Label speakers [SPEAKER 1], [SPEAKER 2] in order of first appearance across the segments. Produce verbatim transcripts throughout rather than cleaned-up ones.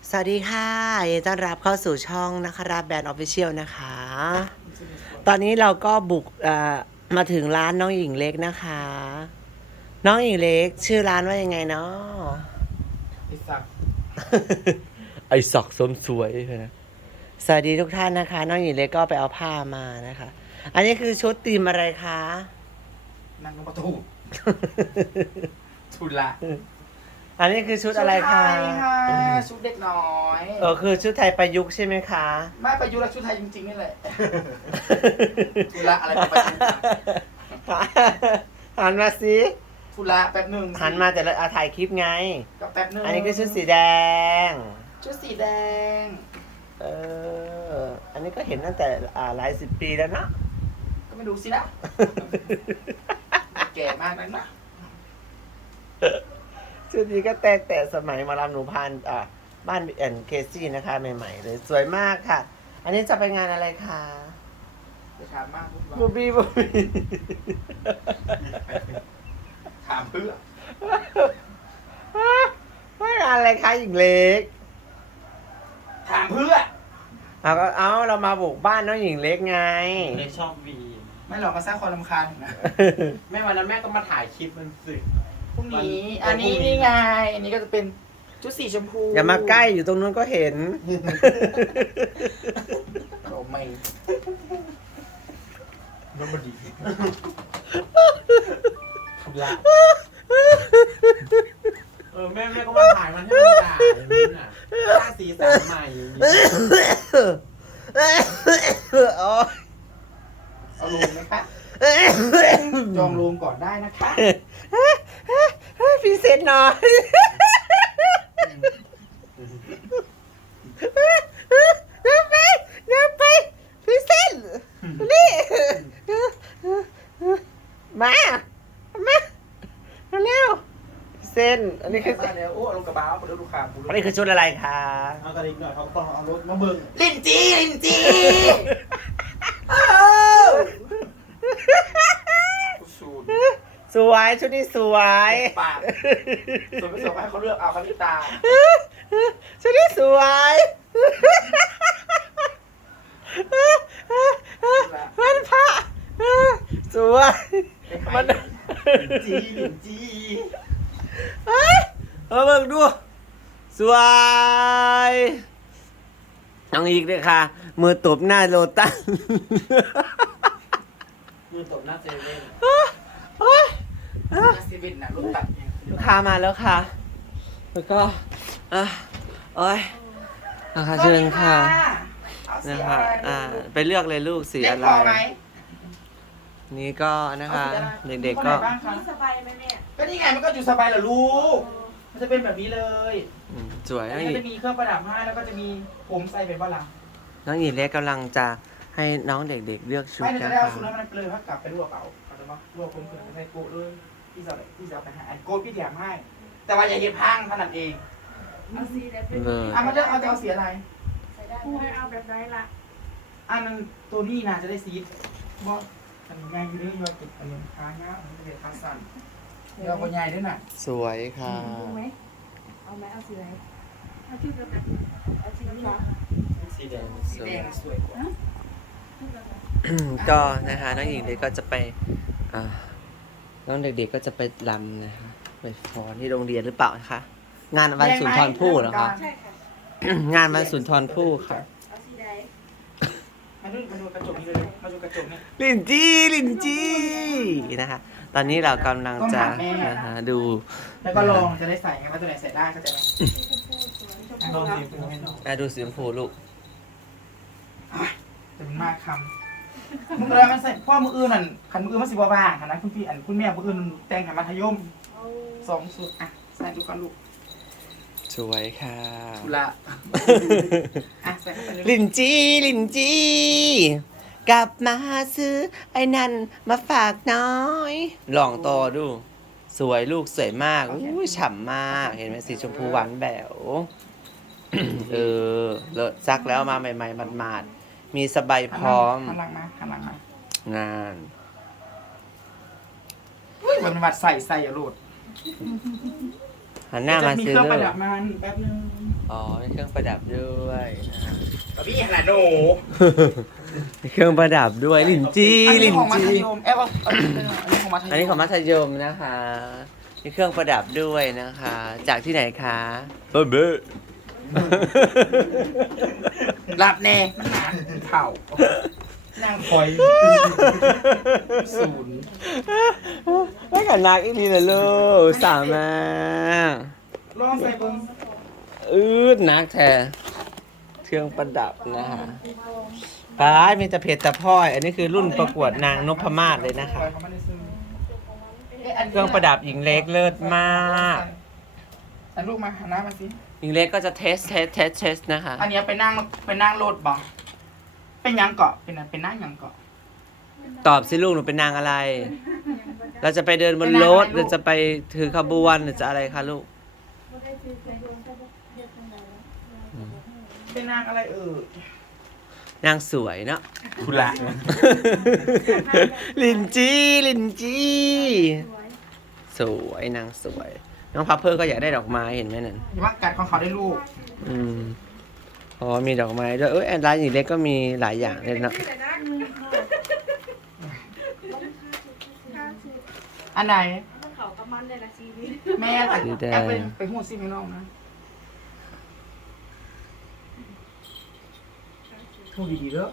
[SPEAKER 1] สวัสดีค่ะยินดีต้อนรับเข้าสู่ช่องนะครับแบรนด์ออฟฟิเชียลนะคะ ตอนนี้เราก็บุกเอ่อมาถึงร้านน้องหญิงเล็กนะคะ น้องหญิงเล็กชื่อร้านว่ายังไงเนาะ
[SPEAKER 2] ไอสัก
[SPEAKER 1] ไอศักสมสวยนะสวัสดีทุกท่านนะคะ น้องหญิงเล็กก็ไปเอาผ้ามานะคะ อันนี้คือชุดธีมอะไรคะ
[SPEAKER 2] นั่งตรงประตูชุดละ
[SPEAKER 1] อันนี้คือชุดอะไรคะ
[SPEAKER 2] ชุดไทยค่ะชุดเด็กน้อย
[SPEAKER 1] เออคือชุดไทยประยุกต์ใช่ไหมคะ
[SPEAKER 2] ไม่ประยุกต์และชุดไทยจริงๆนี่แหละชุดละอะไรเป็นประยุกต์
[SPEAKER 1] หันมาสิ
[SPEAKER 2] ชุดละแป๊บหนึ่ง
[SPEAKER 1] หันมาแต่ละอ่ะถ่ายคลิปไง
[SPEAKER 2] ก็แป๊บหนึ่ง
[SPEAKER 1] อันนี้คือชุดสีแดง
[SPEAKER 2] ชุดสีแดง
[SPEAKER 1] เออ อันนี้ก็เห็นตั้งแต่อ่าหลายสิบปีแล้วเนอะ
[SPEAKER 2] ก็ไม่ดูสินะแก่มากนักนะ
[SPEAKER 1] ชุดนี้ก็แต่แต่สมัยหมาลำหนูพันอ่าบ้านแอนเคซี่นะคะใหม่ๆเลยสวยมากค่ะ อันนี้จะไปงานอะไรคะ
[SPEAKER 2] จะถามมากพูด
[SPEAKER 1] บู
[SPEAKER 2] ว่า
[SPEAKER 1] บี้บูบี้
[SPEAKER 2] ถามเพื่อ
[SPEAKER 1] ไม่งานอะไรคะหญิงเล็ก
[SPEAKER 2] ถามเพื่อ
[SPEAKER 1] เอาก็เอาเรามาบุกบ้านน้องหญิงเล็กไง
[SPEAKER 3] ไม่ชอบวี
[SPEAKER 2] ไม่หรอกมาสร้างความรำคาญนะ
[SPEAKER 3] แม่วันนั้นแม่ต้องมาถ่ายคลิปมันสึก
[SPEAKER 2] พรุ่งนี้
[SPEAKER 3] วัน
[SPEAKER 2] อันนี้
[SPEAKER 3] พรุ่งนี้
[SPEAKER 2] นี่ไง อันนี้ก็จะเป็นชุดสีชมพู
[SPEAKER 1] อย่ามาใกล้อยู่ตรงนู้นก็เห็น
[SPEAKER 2] โอ้ไม่
[SPEAKER 3] น้ำมันดีทุละเออแม่แม่ก็มาถ่ายมันให้มันด่าอย่างนี้น่ะสร้างสีสันใหม่อย่างนี้
[SPEAKER 1] โอ๊ย
[SPEAKER 2] เอาลงไหมคะ จองลงก่อนได้นะคะ
[SPEAKER 1] พี่เซนหน่อยเดินไปเดินไปพี่เซนนี่มามาเร็วพี่เซนอันนี้คือ
[SPEAKER 2] มาแล้วโอ้เอาลงกระบะเอาไปดูลูกค้าปู
[SPEAKER 1] อันนี้คือชุดอะไรคะ
[SPEAKER 3] เอากระดิกหน่อยเขาต้องเอารถมาเบิ่ง
[SPEAKER 2] ลินจีลินจีสูตร
[SPEAKER 1] สวยชุดนี้สวย
[SPEAKER 2] ปากส่วนผสมให้เขาเลือกเอาคาริตา
[SPEAKER 1] ชุดนี้สวย มันพระสวยมัน
[SPEAKER 2] จีลินจี
[SPEAKER 1] เอาเบิ่งดูสวยน้องอีกด้วยค่ะ มือตบหน้าโลตัส
[SPEAKER 3] มือตบหน้าเซเว่น
[SPEAKER 2] ซีวินนะลูกตัด
[SPEAKER 1] ลูกค้ามาแล้วค่ะ แล้วก็อ่ะโอ้ยนะคะเชิญค่ะ
[SPEAKER 2] เอาสี
[SPEAKER 1] นะ
[SPEAKER 2] อะ
[SPEAKER 1] คะ
[SPEAKER 2] ไร
[SPEAKER 1] อ่า ไปเลือกเลยลูกสี
[SPEAKER 2] เล็ก
[SPEAKER 1] อะไร
[SPEAKER 2] พอไหม
[SPEAKER 1] นี่ก็นะคะ
[SPEAKER 2] เอาสีอะไร
[SPEAKER 1] เด็กๆก็
[SPEAKER 2] คนไหนบ้างคะ
[SPEAKER 4] สบายไหมเนี่ย
[SPEAKER 2] ก็นี่ไงมันก็อยู่สบายเหรอลูก มันจะเป็นแบบนี้เลย
[SPEAKER 1] อืมสวย
[SPEAKER 2] อัน
[SPEAKER 1] น้อง
[SPEAKER 2] นี้
[SPEAKER 1] หญิ
[SPEAKER 2] ก็จะมีเครื่องประดับให้แล้วก็จะมีผมใส่เป็นบ้าลัง
[SPEAKER 1] น้องหญิงเล็กกำลังจะให้น้องเด็กๆเลือกชุด
[SPEAKER 2] ไม่ได้
[SPEAKER 1] นะ
[SPEAKER 2] จะได้เอา
[SPEAKER 1] คะ
[SPEAKER 2] ชุดนั้นมันเลยถ้ากลับไปรวบเอาเขาจะมารวบคนเพื่อนให้โกะเลยพี่จะพี่จะเอาไปให้อันโกะพี่แถมให้ แต่ว่าอย่าเห็บห้างเท่านั้นเอง
[SPEAKER 4] เอาสีไหนเป็น
[SPEAKER 1] เลย
[SPEAKER 2] อ่ะมันจะเอาจะเอาสีอะไร
[SPEAKER 4] ใส่ได้ผู้ให้เอาแบบไหนล่ะ
[SPEAKER 2] อันนั้นตัวนี้นะจะได้ซีดว่าอันนี้ง่ายอยู่ด้วยยอดติดอันนี้ค้างเงาอันนี้เป็นค้างสั้นเดี๋ยวคนใหญ่ด้วยน่ะ
[SPEAKER 1] สวยค่ะ
[SPEAKER 4] ดูไหมเอาไหมเอาสีไหนเอาชุดแบบไหนเอาสีนี้เหรอ
[SPEAKER 3] สีแดง
[SPEAKER 2] สีแดงสวยกว่า
[SPEAKER 4] ชุดแบบไหน
[SPEAKER 1] ก็นะคะน้องหญิงเล็กก็จะไปอ่าน้องเด็กๆก็จะไปรำนะคะไปฟ้อนที่โรงเรียนหรือเปล่าคะงานวันสุนทรภู่เหรอคะ
[SPEAKER 4] ใช่ค่ะ
[SPEAKER 1] งานวันสุนทรภู่ค่ะ
[SPEAKER 4] เอาสีใด
[SPEAKER 2] มาดูมาดูกระจกนี่เลยมาดูกระจกนี่
[SPEAKER 1] ลินจี้ลินจี้นะคะ ตอนนี้เรากำลังจะนะคะดู
[SPEAKER 2] แล้วก็ลองจะได้ใส่ไงว่าตัวไหนใส่ได้เข้าใจไหม
[SPEAKER 4] สีชมพูสวยชม
[SPEAKER 3] ล
[SPEAKER 4] พู
[SPEAKER 3] อง
[SPEAKER 4] ครับ
[SPEAKER 3] สีฟูให้น้อง
[SPEAKER 1] อ่ะดูสีชมพูลูก
[SPEAKER 2] จะเป็นมากคำมึงเลยมันใส่พ่อมืออื่นนั่นขันมืออื่นมันสิบบ้างขันนั้นคุณพี่อันคุณแม่มืออื่นแต่งขันมัธยม
[SPEAKER 4] เอา
[SPEAKER 2] สองสุดอ่ะใส่ดูก่อนลูก
[SPEAKER 1] สวยค่ะ
[SPEAKER 2] ทุละอ่ะใส่เข้าไปเลย
[SPEAKER 1] ลินจี้ลินจี้กลับมาซื้อไอ้นั่นมาฝากน้อยลองต่อดู สวยลูกสวยมากอุ้ยฉ่ำมาก เห็นไหมสีชมพูหวานแบว เออเลอะซักแล้วมาใหม่ๆหมาดๆมีสบายพร้อม
[SPEAKER 2] หันหลังมาหันหลังมาง
[SPEAKER 1] าน
[SPEAKER 2] อุ้ยมันวัดใส่ใส่อย่าโหลด
[SPEAKER 1] หันหน้ามา
[SPEAKER 2] จะมี
[SPEAKER 1] ซื้
[SPEAKER 2] เค
[SPEAKER 1] อ
[SPEAKER 2] รื่อง
[SPEAKER 1] เล
[SPEAKER 2] ประ
[SPEAKER 1] ย
[SPEAKER 2] ดับมันแป๊บนึง
[SPEAKER 1] อ๋อมีเครื่องประดับด้วยนะฮะ
[SPEAKER 3] กับพี่ขนาดหนู
[SPEAKER 1] มีเครื่องประดับด้วยลินจี
[SPEAKER 2] อัน
[SPEAKER 1] ลิ
[SPEAKER 2] นี้
[SPEAKER 1] น
[SPEAKER 2] ของมั
[SPEAKER 1] จี
[SPEAKER 2] ธยมเอ๊ะว่าอันนี้ของมัธยม
[SPEAKER 1] อันนี้ของมัธยมนะคะ มีเครื่องประดับด้วยนะคะ จากที่ไหนคะเบ้อเบ้อ
[SPEAKER 2] รับแน่มันหนานเข่านั่งคอยศูนย์
[SPEAKER 1] ไม่กันนักอีนี่เลยลูกสามมา
[SPEAKER 2] ลองใส่เบิ้ง
[SPEAKER 1] อืดนักแท้เครื่องประดับนะฮะป้ายมีแต่เพชรแต่พลอย อันนี้คือรุ่นประกวดนางนพมาศเลยนะคะ
[SPEAKER 2] เขาไม่ได้ซื้อ
[SPEAKER 1] เครื่องประดับหญิงเล็กเลิศมาก
[SPEAKER 2] แต่ลูกมาหันหน้ามาสิ
[SPEAKER 1] หญิงเล็กก็จะเทสเทสเทสเทสนะคะ
[SPEAKER 2] อันเนี้ยไปนั่งไปนั่งโลดบ่เป็นยังเกาะเป็นอะไรเป็นนั่งยังเกาะ
[SPEAKER 1] ตอบสิลูกหนูเป็นนางอะไร เราจะไปเดินบนรถหรือจะไปถือขบวนหรือจะอะไรคะลูก
[SPEAKER 4] ไม่ได้ซื้อเคยโดนก็เรียกคนไหนแล้ว
[SPEAKER 2] เป็นนางอะไรเออน
[SPEAKER 1] างสวยเนาะ
[SPEAKER 3] คุณละ
[SPEAKER 1] ลินจีลินจี
[SPEAKER 4] สวย
[SPEAKER 1] สวยนางสวย น้องพับเพิ่ก็อยากได้ดอกไม้เห็นไหมนั่น
[SPEAKER 2] อย่าว่ากัดของเขาได้ลูก
[SPEAKER 1] อืมอ๋อมีดอกไม้ด้วยเอ้ยร้านหญิงเล็กก็มีหลายอย่างเลยเนาะ
[SPEAKER 2] อันไหน
[SPEAKER 4] เขากำมันเลยละซีนี้
[SPEAKER 2] แม่แต่แอบไปไปหูซิไม่น้องนะพูดดีๆเด้อ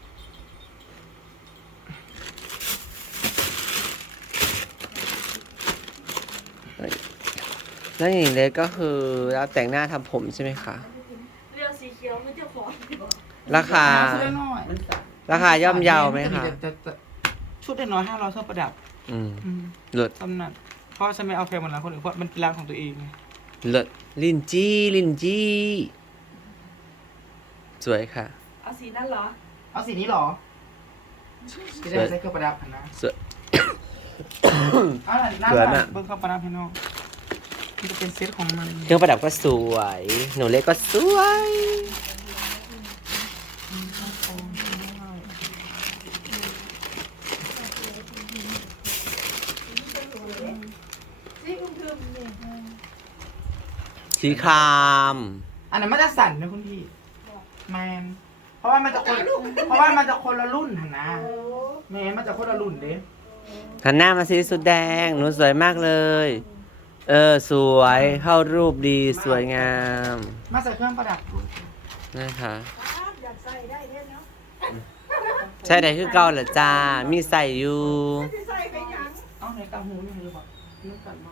[SPEAKER 1] แล้วหญิงเล็กก็คือรับแต่งหน้าทำผมใช่ไหมคะ
[SPEAKER 4] เรือสีเขียวมันจะฟอง
[SPEAKER 1] ราคา
[SPEAKER 2] ซื้อได้น้อย
[SPEAKER 1] ราคาย่อมเยาวไหมคะ
[SPEAKER 2] แต่แต่ชุดได้น้อยห้าร้อยเครื่องประดับ
[SPEAKER 1] อืม
[SPEAKER 2] อืม
[SPEAKER 1] เลิศ
[SPEAKER 2] ตำหนักเพราะฉันไม่เอาแพงเหมือนร้านคนอื่นเพราะมันเป็นร้านของตัวเองไง
[SPEAKER 1] เลิศลินจีลินจีสวยค่ะ
[SPEAKER 4] เอาสีนั่นเหรอ
[SPEAKER 2] เอาสีนี้เหรอจะได้ใช้เครื่องประดับกันนะ
[SPEAKER 1] สวย
[SPEAKER 2] เอาหน่อยหน้า
[SPEAKER 1] เขิน
[SPEAKER 2] หน่
[SPEAKER 1] อะ
[SPEAKER 2] อยเบิ้งเครื่องประดับให้น้องมันจะเป็นเซตของมัน
[SPEAKER 1] เครื่องประดับก็สวย หนูเล็กก็สวย
[SPEAKER 4] สีอุ้มทึมเนี่ย
[SPEAKER 1] สีคราม
[SPEAKER 2] อันนั้นมันจะสั่นนะคุณพี่แมนเพราะว่ามันจะคนเพราะว่ามันจะคนละรุ่นหันนะแมนมันจะคนละรุ่นเด้
[SPEAKER 1] หันหน้ามาสีสุดแดง หนูสวยมากเลย เออ สวยเข้ารูปดีสวยงาม
[SPEAKER 2] มาใส่เครื่องประดับดู
[SPEAKER 1] นะคะ
[SPEAKER 4] อยากใส่ได้เนี่ยเนาะ
[SPEAKER 1] ใช่ไหนคือเก่าเหรอจ้า มีใส่อยู่
[SPEAKER 4] ที่ใส่ไปยัง
[SPEAKER 2] เอาไหนตาหูนี่เลยบอกนึกกันมา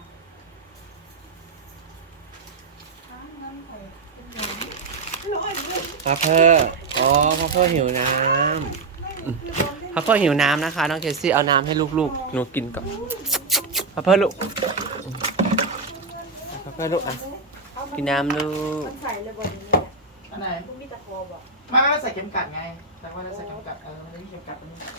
[SPEAKER 1] พัพเพอร์อ๋อพัพเพอร์หิวน้ำพัพเพอร์หิวน้ำนะคะ น้องเคซี่เอาน้ำให้ลูกๆ หนูกินก่อนพัพเพอร์ลูกพัพเพอร์ลูกอ่ะ กินน้ำลูก
[SPEAKER 4] มันใส่เลยบนนี้เนี่ย
[SPEAKER 2] อันไหน
[SPEAKER 4] มันมีตะคอบอก
[SPEAKER 2] ไม่ไม่ใส่เข็มกัดไงแต่ว่าเราใส่เข็มกัดเออไม่ได้มีเข็มกัดตรงนี้